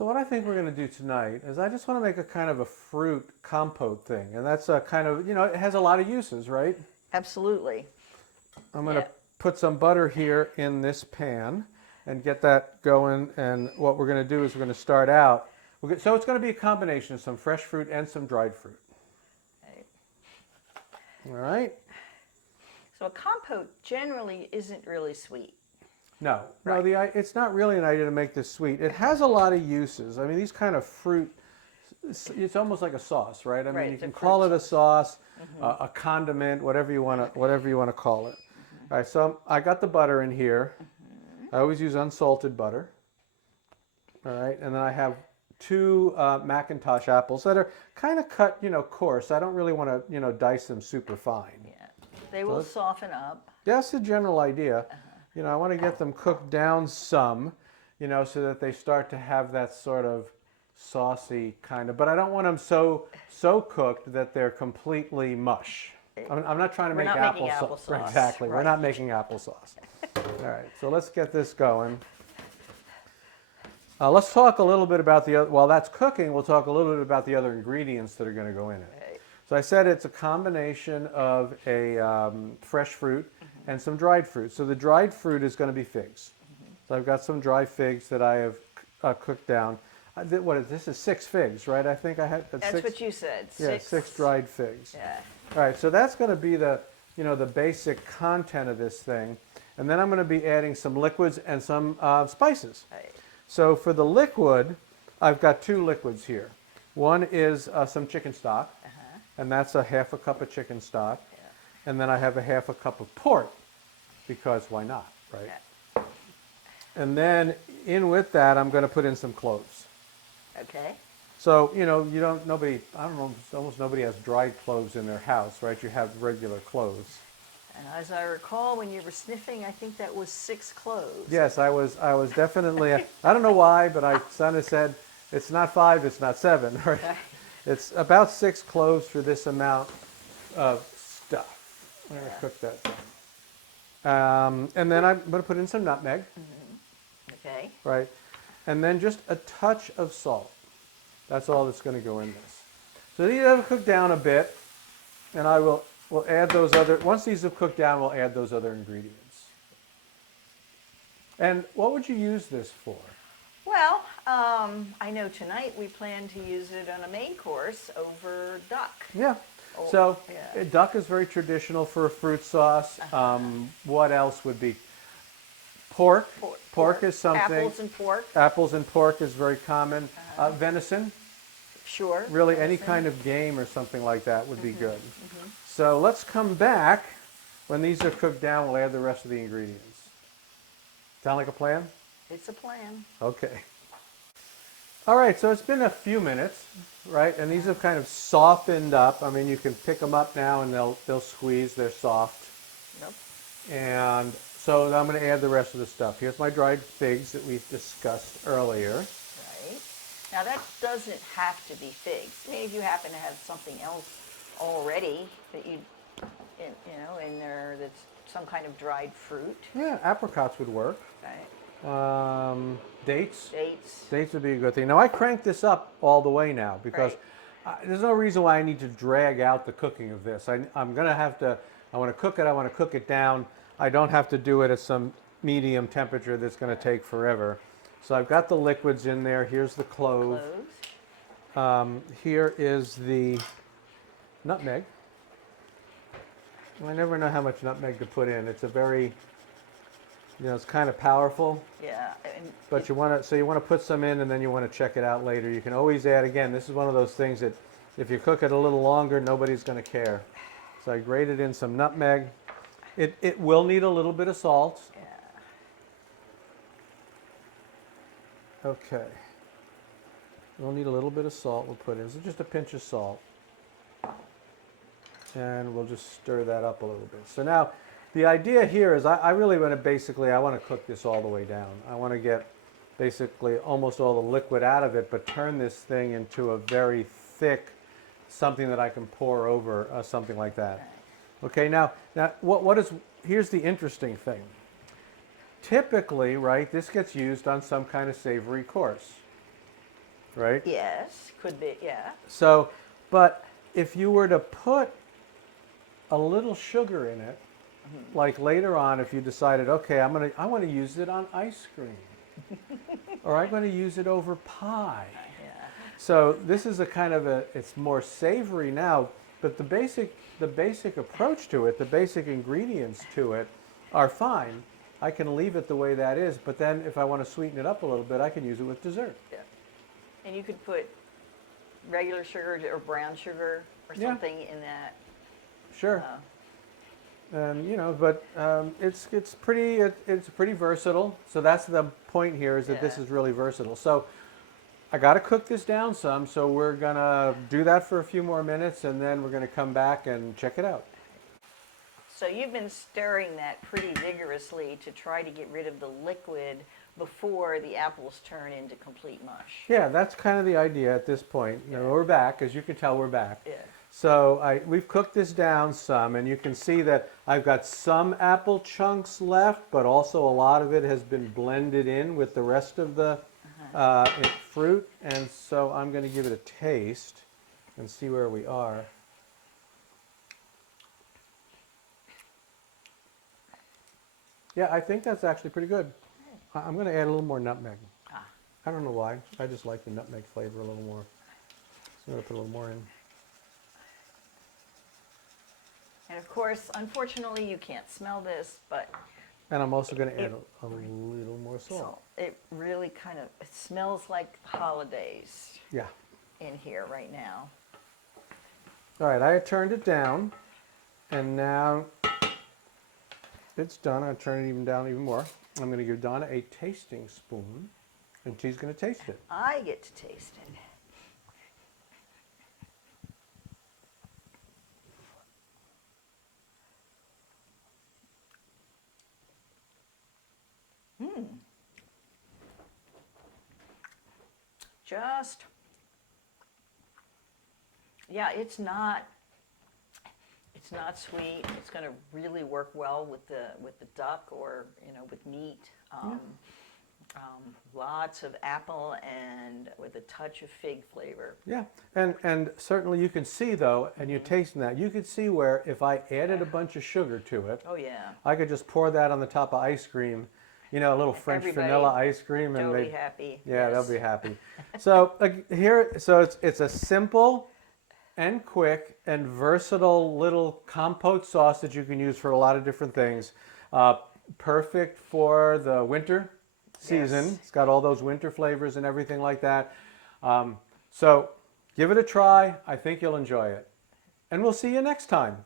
So what I think we're going to do tonight is I just want to make a kind of a fruit compote thing. And that's a kind of, it has a lot of uses, right? Absolutely. I'm going to put some butter here in this pan and get that going. And what we're going to do is we're going to start out. So it's going to be a combination of some fresh fruit and some dried fruit. Right. All right. So a compote generally isn't really sweet. No, right. No, it's not really an idea to make this sweet. It has a lot of uses. I mean, these kind of fruit, it's almost like a sauce, right? I mean, you can call it a sauce, a condiment, whatever you want to call it. All right, so I got the butter in here. I always use unsalted butter. All right, and then I have 2 Macintosh apples that are kind of cut, coarse. I don't really want to, dice them super fine. Yeah, they will soften up. That's the general idea. I want to get them cooked down some, so that they start to have that sort of saucy kind of, but I don't want them so cooked that they're completely mush. I'm not trying to make applesauce. Exactly, right. We're not making applesauce. All right, so let's get this going. Let's talk a little bit about while that's cooking, we'll talk a little bit about the other ingredients that are going to go in it. Right. So I said it's a combination of a fresh fruit and some dried fruit. So the dried fruit is going to be figs. So I've got some dry figs that I have cooked down. This is 6 figs, right? I think I had. That's 6, what you said. Yeah, 6 dried figs. Yeah. All right, so that's going to be the basic content of this thing, and then I'm going to be adding some liquids and some spices. Right. So for the liquid, I've got 2 liquids here. One is some chicken stock, and that's a half a cup of chicken stock. And then I have a half a cup of pork, because why not, right? Yeah. And then in with that, I'm going to put in some cloves. Okay. So, almost nobody has dried cloves in their house, right? You have regular cloves. And as I recall, when you were sniffing, I think that was 6 cloves. Yes, I was definitely, I don't know why, but I kind of said, it's not 5, it's not 7, right? It's about 6 cloves for this amount of stuff. I'm going to cook that down. And then I'm going to put in some nutmeg. Okay. Right. And then just a touch of salt. That's all that's going to go in this. So these have cooked down a bit, and we'll add those once these have cooked down, we'll add those other ingredients. And what would you use this for? Well, I know tonight we plan to use it on a main course over duck. Yeah. So duck is very traditional for a fruit sauce. What else would be? Pork. Pork is something. Apples and pork. Apples and pork is very common. Venison. Sure. Really, any kind of game or something like that would be good. So let's come back. When these are cooked down, we'll add the rest of the ingredients. Sound like a plan? It's a plan. Okay. All right, so it's been a few minutes, right? And these have kind of softened up. I mean, you can pick them up now and they'll squeeze. They're soft. Yep. And so I'm going to add the rest of the stuff. Here's my dried figs that we've discussed earlier. Right. Now that doesn't have to be figs. I mean, if you happen to have something else already that in there that's some kind of dried fruit. Yeah, apricots would work. Right. Dates. Dates would be a good thing. Now I cranked this up all the way now because there's no reason why I need to drag out the cooking of this. I'm going to have to, I want to cook it down. I don't have to do it at some medium temperature that's going to take forever. So I've got the liquids in there. Here's the clove. Here is the nutmeg. I never know how much nutmeg to put in. It's a very, it's kind of powerful. Yeah. But you want to put some in, and then you want to check it out later. You can always add again. This is one of those things that if you cook it a little longer, nobody's going to care. So I grated in some nutmeg. It will need a little bit of salt. Yeah. Okay. We'll need a little bit of salt. We'll put in just a pinch of salt. And we'll just stir that up a little bit. So now, the idea here is I really want to I want to cook this all the way down. I want to get basically almost all the liquid out of it, but turn this thing into a very thick, something that I can pour over, something like that. Okay, now here's the interesting thing. Typically, right, this gets used on some kind of savory course. right? Yes, could be, yeah. So, but if you were to put a little sugar in it, like later on, if you decided, okay, I want to use it on ice cream, or I'm going to use it over pie. Yeah. So this is a kind of it's more savory now, but the basic approach to it, the basic ingredients to it are fine. I can leave it the way that is, but then if I want to sweeten it up a little bit, I can use it with dessert. Yeah. And you could put regular sugar or brown sugar or Yeah. something in that. Sure. And you know, but it's pretty versatile. So that's the point here, is that this Yeah. is really versatile. So I got to cook this down some. So we're gonna do that for a few more minutes, and then we're gonna come back and check it out. So you've been stirring that pretty vigorously to try to get rid of the liquid before the apples turn into complete mush. Yeah, that's kind of the idea at this point. You know, we're back. As you can tell, we're back. Yeah. So we've cooked this down some, and you can see that I've got some apple chunks left, but also a lot of it has been blended in with the rest of the fruit. And so I'm going to give it a taste and see where we are. Yeah, I think that's actually pretty good. I'm going to add a little more nutmeg. I don't know why. I just like the nutmeg flavor a little more. So I'm going to put a little more in. And of course, unfortunately, you can't smell this, but And I'm also going to add a little more salt. it really kind of, it smells like holidays Yeah. in here right now. All right, I had turned it down, and now it's done. I'll turn it even down even more. I'm going to give Donna a tasting spoon, and she's going to taste it. I get to taste it. Just, yeah, it's not sweet. It's going to really work well with the duck, or with meat. Lots of apple and with a touch of fig flavor. Yeah, and certainly you can see though, and you're tasting that, you could see where if I added a bunch of sugar to it, Oh yeah, I could just pour that on the top of ice cream, a little French vanilla ice cream, and totally happy. yeah, Yes. they'll be happy. So it's a simple and quick and versatile little compote sauce that you can use for a lot of different things. Perfect for the winter season. Yes. It's got all those winter flavors and everything like that. So give it a try. I think you'll enjoy it. And we'll see you next time.